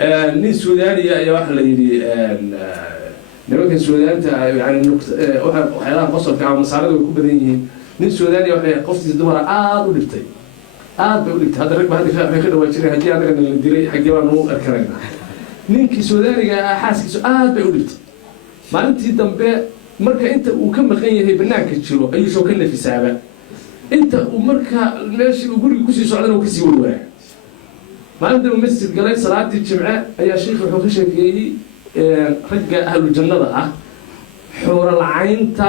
nin Suudaaniya ayaa waxa la yiri nimanka Suudaanta yani waxyaalaha qosolka ama masaarada ku badan yihiin nin Suudaaniya waxay qoftiisa dumar aad u dhibtay hada rag baa ka dhawaa jiray hadii anaga la diray xagee baan u arkanayna ninkii Suudaaniga xaaskiisu aad bay u dhibtay maalintii dambe marka inta uu ka maqan yahay banaanka jiro ayuu soo ka nafisaaba inta uu marka meeshii uu guriga ku sii socdana uu ka sii warwaraa maalinta masjid galay salaadii jimce ayaa sheekhu wuxuu ka sheekeeyay ragga ahlul jannada ah xuura lacaynta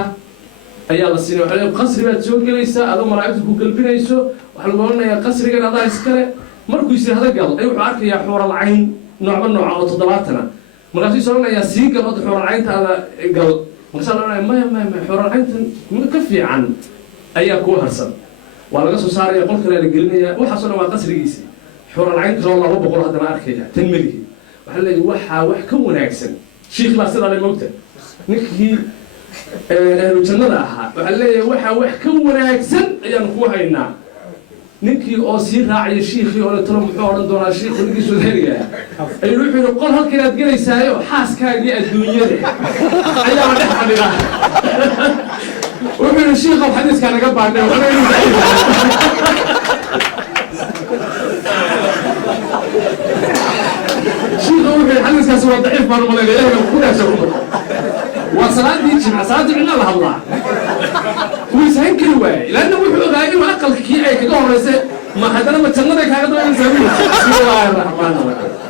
ayaa la siinay waxa qasri baad soo galaysaa adoo malaa'iktu ku galbinayso waxa lagu oranayaa qasrigan adaa iskale markuu is hada gal ay wuxuu arkayaa xuura lacayn nooc oo 70 markaasuu soconayaa sii gal oo xuura lacaynta ada gal markaasuu oranaya ma xuura lacayntan ka fiican ayaa ku harsan waa laga soo saaraya qol kale la gelinayaa waxa soo waa qasrigiisa xuura lacaynta oo 200 hadana arkaya tan milki waxa la yiraahdaa wax ka wanaagsan sheekh la sida la moogta ninkii ahlu jannada ahaa waxa la yiraahdaa wax ka wanaagsan ayaan ku haynaa ninkii oo sii raacay sheekhi oo talo muxuu oran doonaa sheekhu ninkii Suudaaniga ay wuxuu qol halkii aad galeysaayo xaaskaagii adduunyada ayaa dhex fadhida wuxuu sheekhu xadiiska naga baanay حدث كان ضعيف ما نقول له كلها شغل وصلاتي جمع صلاتي عندنا لها الله ويسهل كل واحد لانه وحده غايب واقل كي اي كده ما هذا ما تنقدك هذا بسم الله الرحمن الرحيم